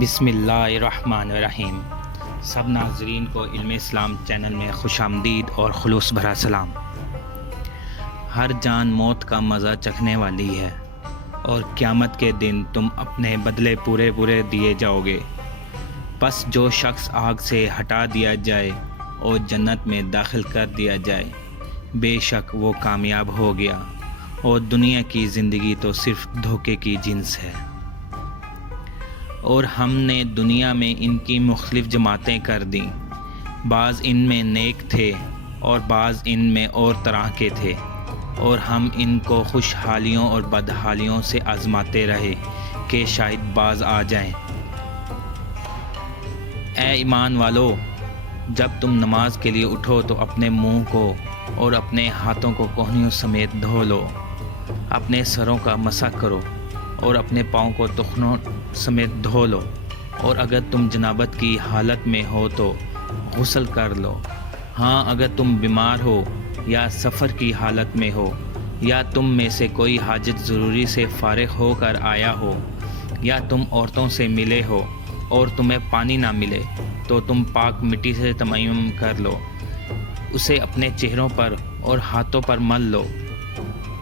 بسم اللہ الرحمن الرحیم۔ سب ناظرین کو علم اسلام چینل میں خوش آمدید اور خلوص بھرا سلام۔ ہر جان موت کا مزہ چکھنے والی ہے اور قیامت کے دن تم اپنے بدلے پورے دیے جاؤ گے۔ پس جو شخص آگ سے ہٹا دیا جائے اور جنت میں داخل کر دیا جائے، بے شک وہ کامیاب ہو گیا، اور دنیا کی زندگی تو صرف دھوکے کی جنس ہے۔ اور ہم نے دنیا میں ان کی مختلف جماعتیں کر دیں، بعض ان میں نیک تھے اور بعض ان میں اور طرح کے تھے، اور ہم ان کو خوشحالیوں اور بدحالیوں سے آزماتے رہے کہ شاید باز آ جائیں۔ اے ایمان والو، جب تم نماز کے لیے اٹھو تو اپنے منہ کو اور اپنے ہاتھوں کو کوہنیوں سمیت دھو لو، اپنے سروں کا مسح کرو اور اپنے پاؤں کو تخنوں سمیت دھو لو، اور اگر تم جنابت کی حالت میں ہو تو غسل کر لو۔ ہاں، اگر تم بیمار ہو یا سفر کی حالت میں ہو، یا تم میں سے کوئی حاجت ضروری سے فارغ ہو کر آیا ہو، یا تم عورتوں سے ملے ہو اور تمہیں پانی نہ ملے، تو تم پاک مٹی سے تیمم کر لو، اسے اپنے چہروں پر اور ہاتھوں پر مل لو۔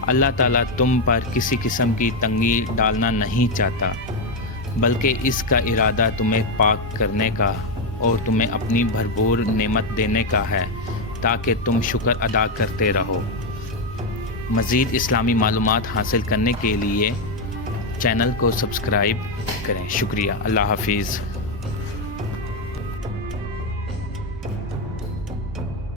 اللہ تعالیٰ تم پر کسی قسم کی تنگی ڈالنا نہیں چاہتا، بلکہ اس کا ارادہ تمہیں پاک کرنے کا اور تمہیں اپنی بھرپور نعمت دینے کا ہے، تاکہ تم شکر ادا کرتے رہو۔ مزید اسلامی معلومات حاصل کرنے کے لیے چینل کو سبسکرائب کریں۔ شکریہ۔ اللہ حافظ۔